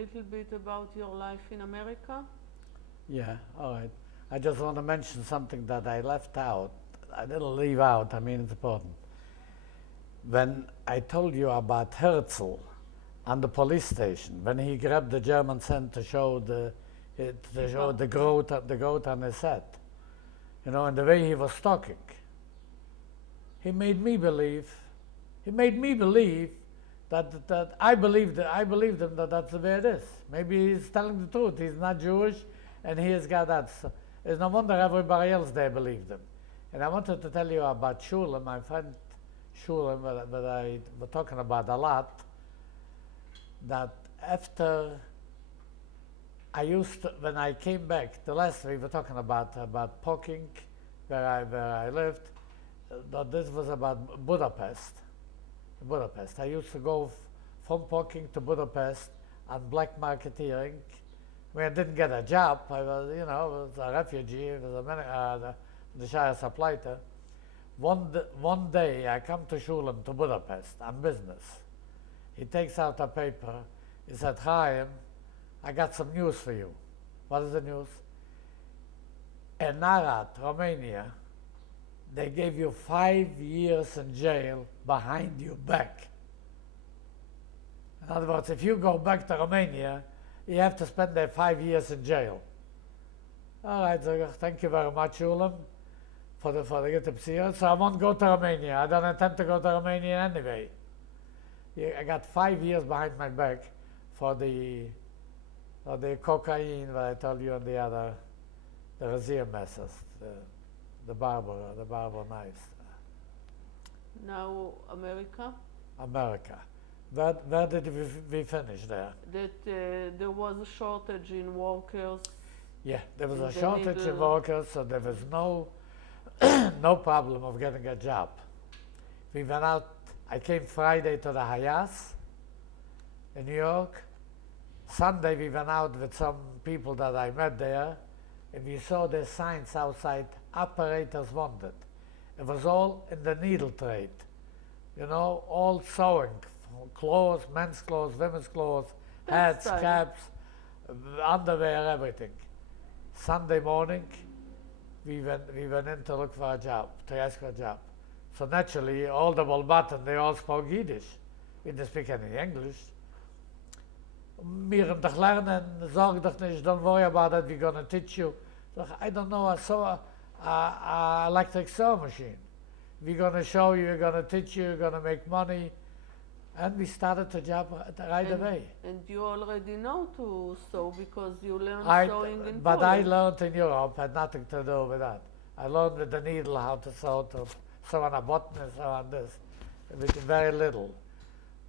little bit about your life in America? Yeah, all right. I just want to mention something that I left out. I didn't leave out, I mean, it's important. When I told you about Herzl on the police station, when he grabbed the German cent to show the goat on his head, you know, and the way he was talking, he made me believe that I believed him that that's the way it is. Maybe he's telling the truth. He's not Jewish, and he has got that. So it's no wonder everybody else there believed him. And I wanted to tell you about Shulam, my friend Shulam, that I was talking about a lot. That after I used to, when I came back, the last we were talking about poking, where I lived. That this was about Budapest. I used to go from Poking to Budapest on black marketeering. I mean, I didn't get a job. I was, you know, was a refugee. I was the Shire Suppleiter. One day, I come to Shulam to Budapest on business. He takes out a paper. He said, "Haim, I got some news for you." What is the news? In Arad, Romania, they gave you 5 years in jail behind your back. In other words, if you go back to Romania, you have to spend there 5 years in jail. All right, so thank you very much, Ulam, for the Gitapsir. So I won't go to Romania. I don't intend to go to Romania anyway. I got 5 years behind my back for the cocaine that I told you and the Razir messes. The barber knives. Now America? America. Where did we finish there? That there was a shortage in workers. Yeah, there was a shortage in workers, so there was no problem of getting a job. We went out, I came Friday to the Hayas in New York. Sunday we went out with some people that I met there, and we saw the signs outside, operators wanted. It was all in the needle trade, you know, all sewing, clothes, men's clothes, women's clothes, hats, caps, underwear, everything. Sunday morning, we went in to look for a job, to ask for a job. So naturally, all the Bolbaten, they all spoke Yiddish. We didn't speak any English. Wir haben dich lernen, sorg dich nicht, don't worry about it, we're going to teach you. So I don't know, I saw a electric sewing machine. We're going to show you, we're going to teach you, you're going to make money. And we started the job right away. And you already know to sew because you learned sewing in But Poland. I learned in Europe, had nothing to do with that. I learned with the needle how to sew on a button and sew on this, with very little.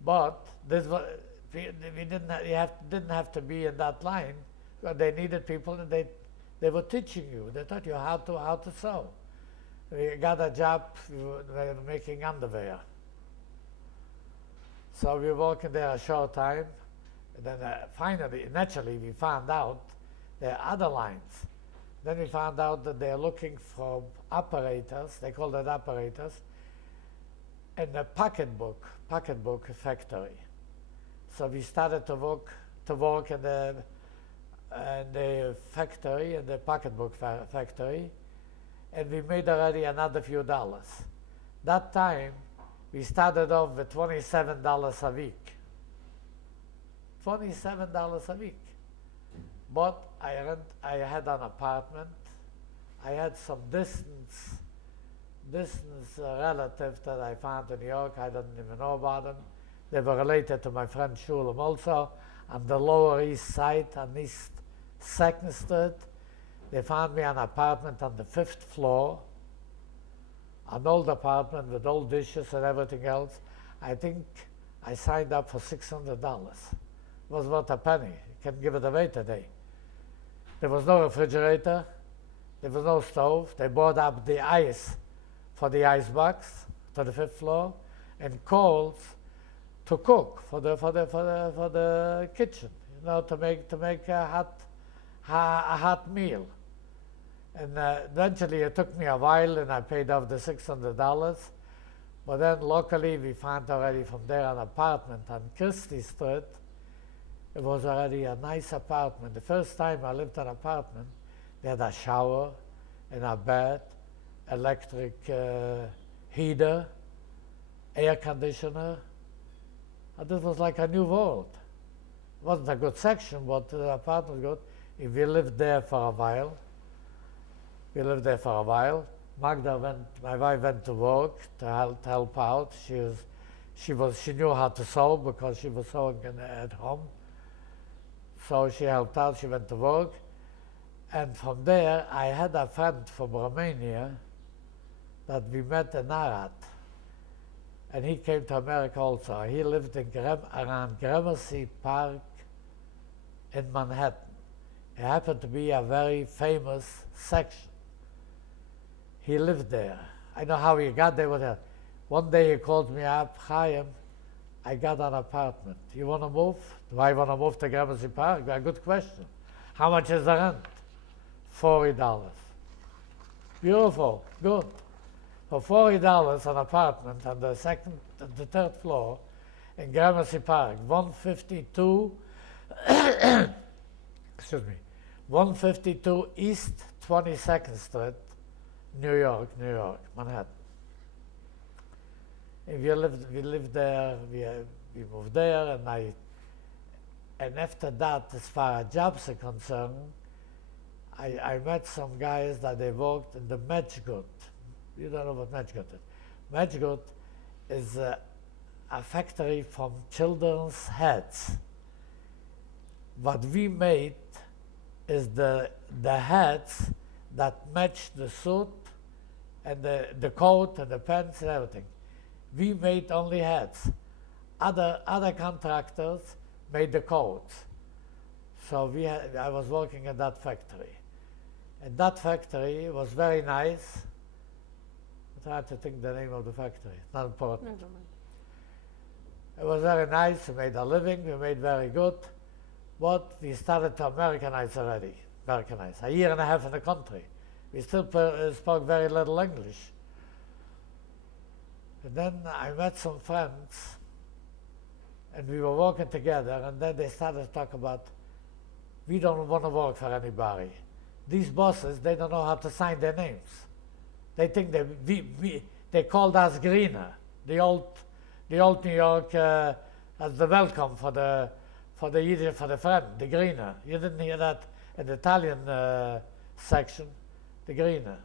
But this was, we didn't have to be in that line. But they needed people, and they were teaching you. They taught you how to sew. We got a job. We were making underwear. So we were working there a short time. And then finally, naturally, we found out there are other lines. Then we found out that they're looking for operators. They call that operators in a pocketbook factory. So we started to work in the factory, in the pocketbook factory, and we made already another few dollars. That time, we started off with $27 a week. $27 a week. But I had an apartment. I had some distance relatives that I found in New York. I didn't even know about them. They were related to my friend Shulam also, on the Lower East Side, on East 2nd Street. They found me an apartment on the 5th floor, an old apartment with old dishes and everything else. I think I signed up for $600. It was worth a penny. You can give it away today. There was no refrigerator. There was no stove. They brought up the ice for the ice box to the 5th floor, and coals to cook for the kitchen, you know, to make a hot meal. And eventually it took me a while, and I paid off the $600. But then locally we found already from there an apartment on Christie Street, It was already a nice apartment. The first time I lived in an apartment, they had a shower and a bed, electric heater, air conditioner. And this was like a new world. It wasn't a good section, but the apartment was good. If we lived there for a while, my wife went to work to help out. She knew how to sew because she was sewing at home. So she helped out, she went to work. And from there, I had a friend from Romania that we met in Arad. And he came to America also. He lived in around Gramercy Park in Manhattan. It happened to be a very famous section. He lived there. I know how he got there with her. One day he called me up, Chaim, I got an apartment. You want to move? Do I want to move to Gramercy Park? A good question. How much is the rent? $40. Beautiful, good. For $40 an apartment on the third floor in Gramercy Park, 152, excuse me, 152 East 22nd Street, New York, Manhattan. And we lived there, we moved there, and after that, as far as jobs are concerned, I met some guys that they worked in the Matchgood. You don't know what Matchgood is. Matchgood is a factory from children's hats. What we made is the hats that match the suit and the coat and the pants and everything. We made only hats. Other contractors made the coats. So I was working in that factory. And that factory was very nice. I try to think the name of the factory. Not important. Never mind. It was very nice. We made a living. We made very good. But we started to Americanize already. A year and a half in the country. We still spoke very little English. And then I met some friends, and we were working together, and then they started to talk about, we don't want to work for anybody. These bosses, they don't know how to sign their names. They think they called us Greener, the old New York as the welcome for the friend, the Greener. You didn't hear that in the Italian section, the Greener.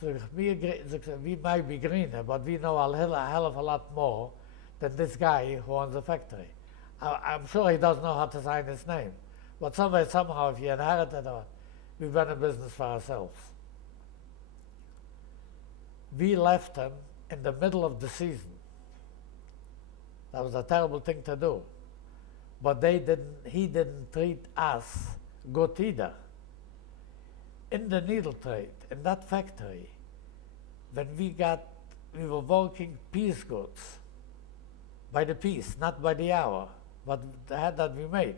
So we might be Greener, but we know a hell of a lot more than this guy who owns the factory. I'm sure he doesn't know how to sign his name, but somehow, if he inherited it, we went in business for ourselves. We left him in the middle of the season. That was a terrible thing to do. But he didn't treat us good either. In the needle trade, in that factory, when we were working piece goods, by the piece, not by the hour, but the hat that we made.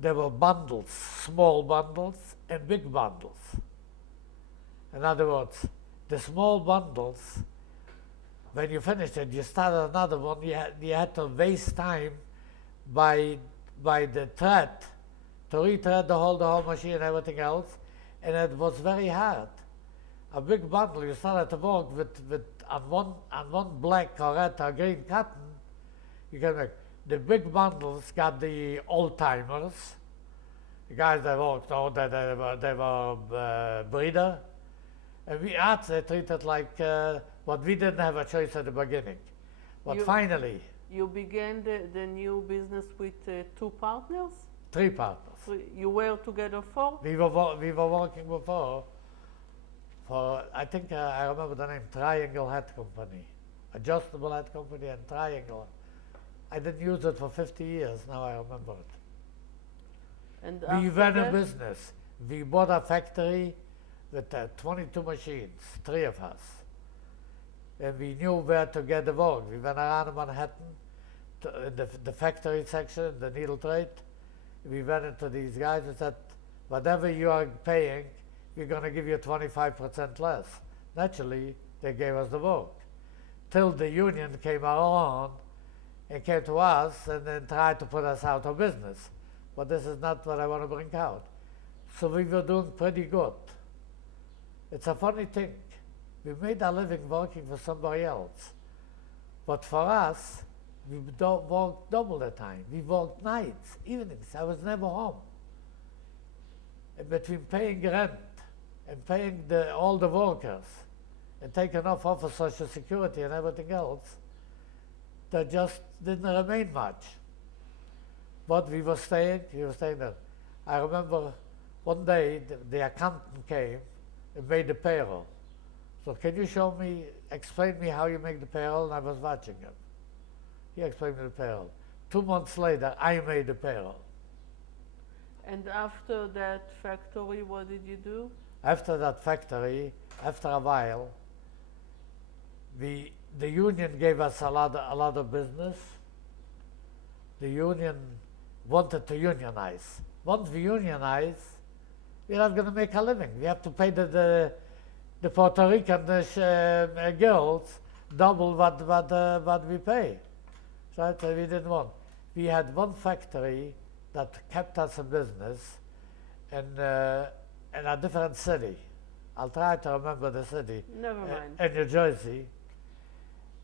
There were bundles, small bundles and big bundles. In other words, the small bundles, when you finished it, you started another one, you had to waste time by the thread to rethread the whole machine and everything else, and it was very hard. A big bundle, you started to work with on one black or red or green cotton, you can make. The big bundles got the old timers, the guys that worked out that they were breeder, and we treated like, but we didn't have a choice at the beginning. But finally, you began the new business with 2 partners? 3 partners. So you were together 4? We were working before for, I think I remember the name, Triangle Hat Company. Adjustable Hat Company and Triangle. I didn't use it for 50 years, now I remember it. And we went in business. We bought a factory with 22 machines, 3 of us. And we knew where to get the work. We went around Manhattan, to the factory section, the needle trade. We went into these guys and said, whatever you are paying, we're going to give you 25% less. Naturally, they gave us the work. Till the union came along and came to us and then tried to put us out of business. But this is not what I want to bring out. So we were doing pretty good. It's a funny thing. We made our living working for somebody else. But for us, we don't work double the time. We worked nights, evenings. I was never home. And between paying rent and paying all the workers and taking off for Social Security and everything else, there just didn't remain much. But we were staying there. I remember one day the accountant came and made the payroll. So can you explain me how you make the payroll? And I was watching him. He explained me the payroll. 2 months later, I made the payroll. And after that factory, what did you do? After that factory, after a while, the union gave us a lot of business. The union wanted to unionize. Once we unionize, we're not going to make a living. We have to pay the Puerto Rican girls double what we pay. So we didn't want. We had one factory that kept us in business in a different city. I'll try to remember the city. Never mind. In New Jersey.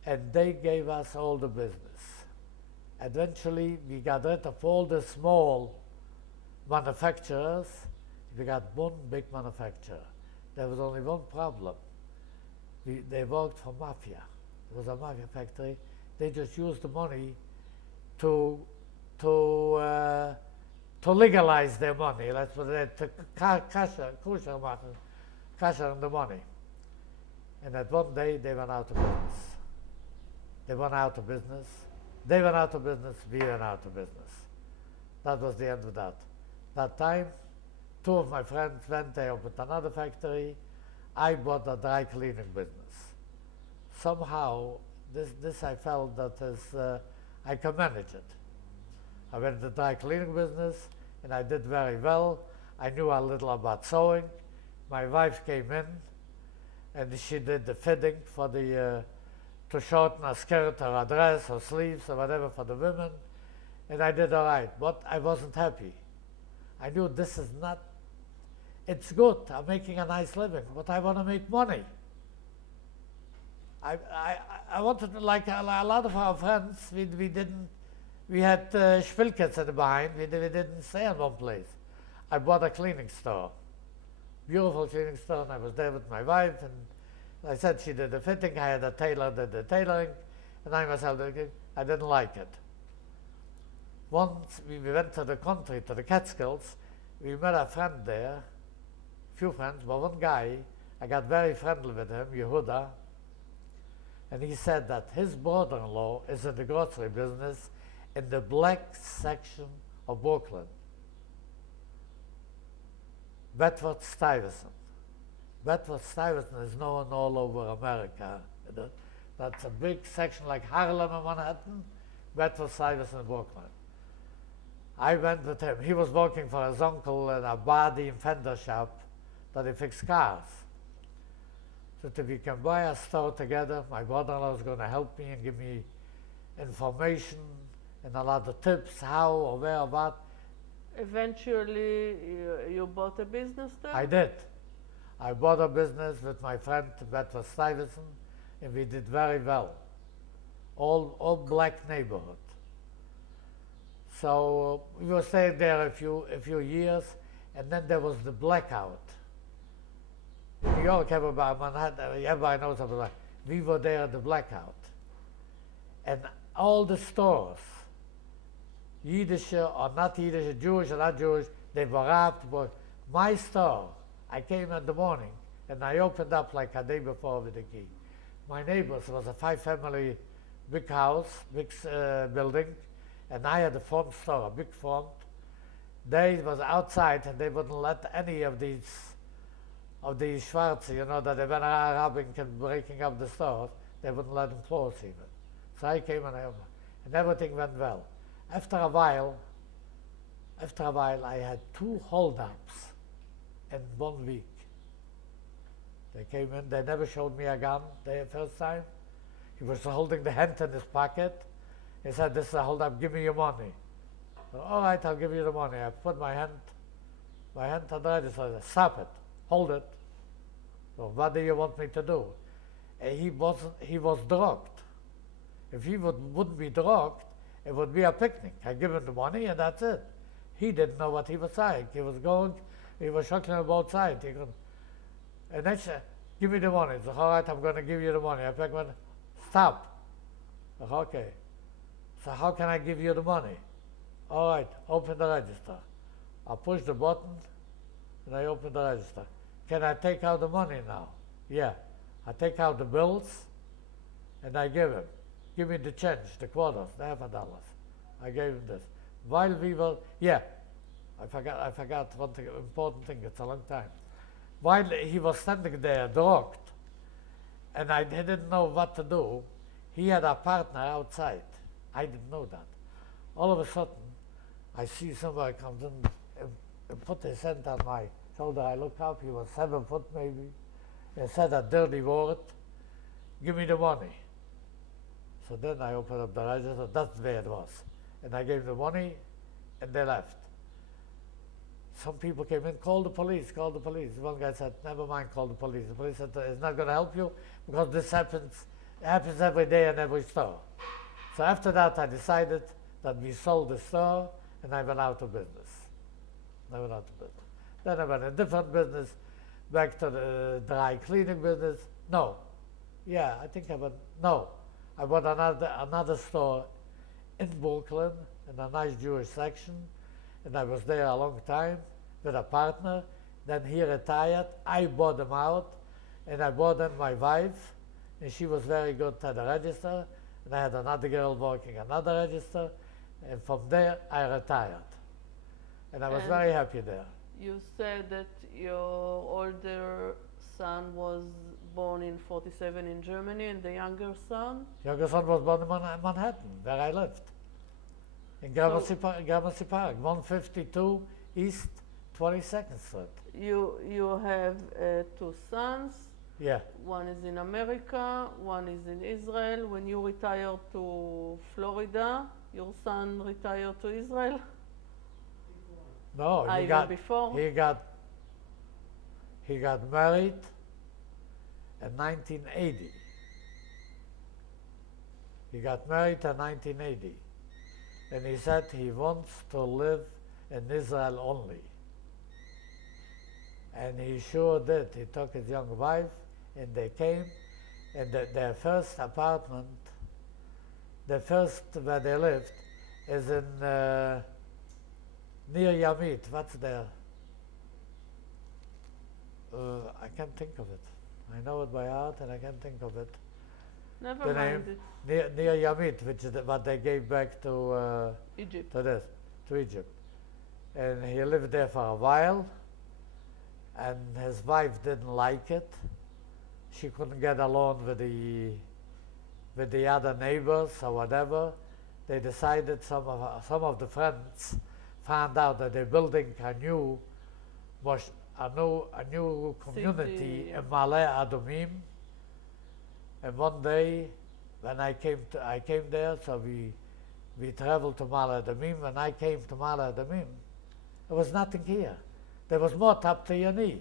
And they gave us all the business. Eventually, we got rid of all the small manufacturers. We got one big manufacturer. There was only one problem. They worked for mafia. It was a mafia factory. They just used the money to legalize their money. Let's put it to cash in the money. And at one day they went out of business. They went out of business. They went out of business. We went out of business. That was the end of that. That time, 2 of my friends went, they opened another factory. I bought a dry cleaning business. Somehow, this I felt that I can manage it. I went into the dry cleaning business, and I did very well. I knew a little about sewing. My wife came in, and she did the fitting for to shorten a skirt or a dress or sleeves or whatever for the women, and I did all right, but I wasn't happy. I knew this is not, it's good, I'm making a nice living, but I want to make money. I wanted to, like a lot of our friends, we had Spilkets in the behind, we didn't stay in one place. I bought a cleaning store, beautiful cleaning store, and I was there with my wife, and I said she did the fitting, I had a tailor did the tailoring, and I myself did it. I didn't like it. Once we went to the country, to the Catskills, we met a friend there, few friends, but one guy, I got very friendly with him, Yehuda, and he said that his brother-in-law is in the grocery business in the black section of Brooklyn, Bedford-Stuyvesant. Bedford-Stuyvesant is known all over America. That's a big section like Harlem and Manhattan, Bedford-Stuyvesant, Brooklyn. I went with him. He was working for his uncle in a body and fender shop that he fixed cars. So if we can buy a store together, my brother-in-law is going to help me and give me information and a lot of tips, how or where or what. Eventually, you bought a business there? I did. I bought a business with my friend Bedford-Stuyvesant, and we did very well. All black neighborhood. So we were staying there a few years, and then there was the blackout. In New York, everybody knows about that. We were there at the blackout. And all the stores, Yiddish or not Yiddish, Jewish or not Jewish, they were robbed. But my store, I came in the morning and I opened up like a day before with the key. My neighbors was a 5-family big house, big building, and I had a front store, a big front. They was outside and they wouldn't let any of these Schwarze, that they were robbing and breaking up the stores, they wouldn't let them close even. So I came and everything went well. After a while, I had 2 holdups in 1 week. They came in, they never showed me a gun the first time. He was holding the hand in his pocket, He said, hold up, give me your money. So, all right, I'll give you the money. I put my hand on the register. I said, stop it, hold it. So what do you want me to do? And he was drugged. If he wouldn't be drugged, it would be a picnic. I give him the money and that's it. He didn't know what he was saying. He was shuckling on both sides. And then said, give me the money. So, all right, I'm going to give you the money. I picked one, stop. So, okay. So how can I give you the money? All right, open the register. I push the button and I open the register. Can I take out the money now? Yeah. I take out the bills and I give him. Give me the change, the quarters, the $50. I gave him this. While we were, I forgot one thing, important thing, it's a long time. While he was standing there drugged, and I didn't know what to do, he had a partner outside. I didn't know that. All of a sudden, I see somebody comes in and put his hand on my shoulder. I look up, he was 7 foot maybe, and said a dirty word, give me the money. So then I opened up the register, that's the way it was. And I gave the money, and they left. Some people came in, call the police, call the police. One guy said, never mind, call the police. The police said, it's not going to help you because this happens every day in every store. So after that, I decided that we sold the store, and I went out of business. Then I went in a different business, back to the dry cleaning business. No. Yeah, I think I went, no. I bought another store in Brooklyn, in a nice Jewish section, and I was there a long time with a partner. Then he retired. I bought him out, and I bought in my wife, and she was very good at the register, and I had another girl working another register, and from there I retired. And I was very happy there. You said that your older son was born in 47 in Germany, and the younger son? Younger son was born in Manhattan, where I lived. In Gramercy Park, 152 East 22nd Street. You have 2 sons. Yeah. One is in America, one is in Israel. When you retired to Florida, your son retired to Israel? No, before? He got married in 1980. He got married in 1980. And he said he wants to live in Israel only. And he sure did. He took his young wife, and they came, and their first apartment, the first where they lived, is in near Yamit. What's there? I can't think of it. I know it by heart, and I can't think of it. Never mind it. Near Yamit, which is what they gave back to Egypt. To Egypt. And he lived there for a while, and his wife didn't like it. She couldn't get along with the other neighbors or whatever. They decided, some of the friends found out that they're building a new community City. in Ma'ale Adumim. And one day, when I came there, so we traveled to Ma'ale Adumim. When I came to Ma'ale Adumim, there was nothing here. There was more up to your knee.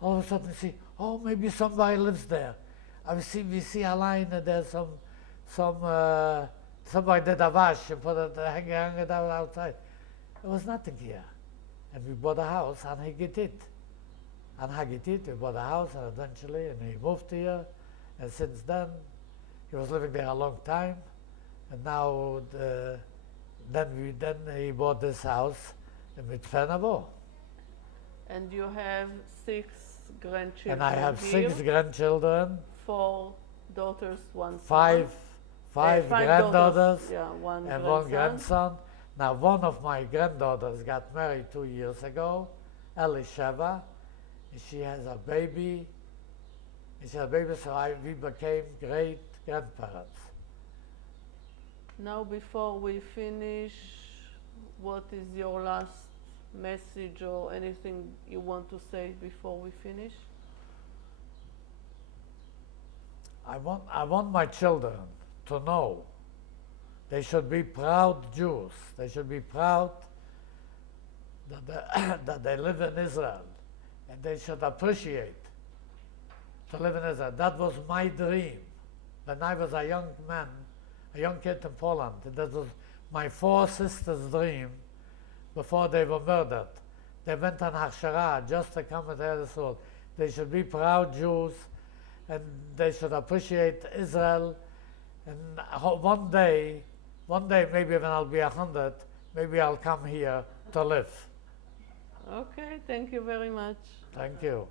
All of a sudden, you see, oh, maybe somebody lives there. We see a line, and there's somebody did a wash and put it hang it out outside. There was nothing here. And we bought a house on Hagitit. On Hagitit, we bought a house, and eventually, and he moved here. And since then, he was living there a long time. And now, then he bought this house in Mitfenabo. And you have 6 grandchildren. And I have here. 6 grandchildren. 4 daughters, 1 son. Five granddaughters, one and grandson. 1 grandson. Now, one of my granddaughters got married 2 years ago, Elisheva, and she has a baby. So we became great grandparents. Now, before we finish, what is your last message or anything you want to say before we finish? I want my children to know They should be proud Jews. They should be proud that that they live in Israel, and they should appreciate to live in Israel. That was my dream when I was a young man, a young kid in Poland. That was my 4 sisters' dream before they were murdered. They went on Hachshara just to come to Israel. They should be proud Jews, and they should appreciate Israel. And one day, maybe when I'll be 100, maybe I'll come here to live. Okay, thank you very much. Thank you.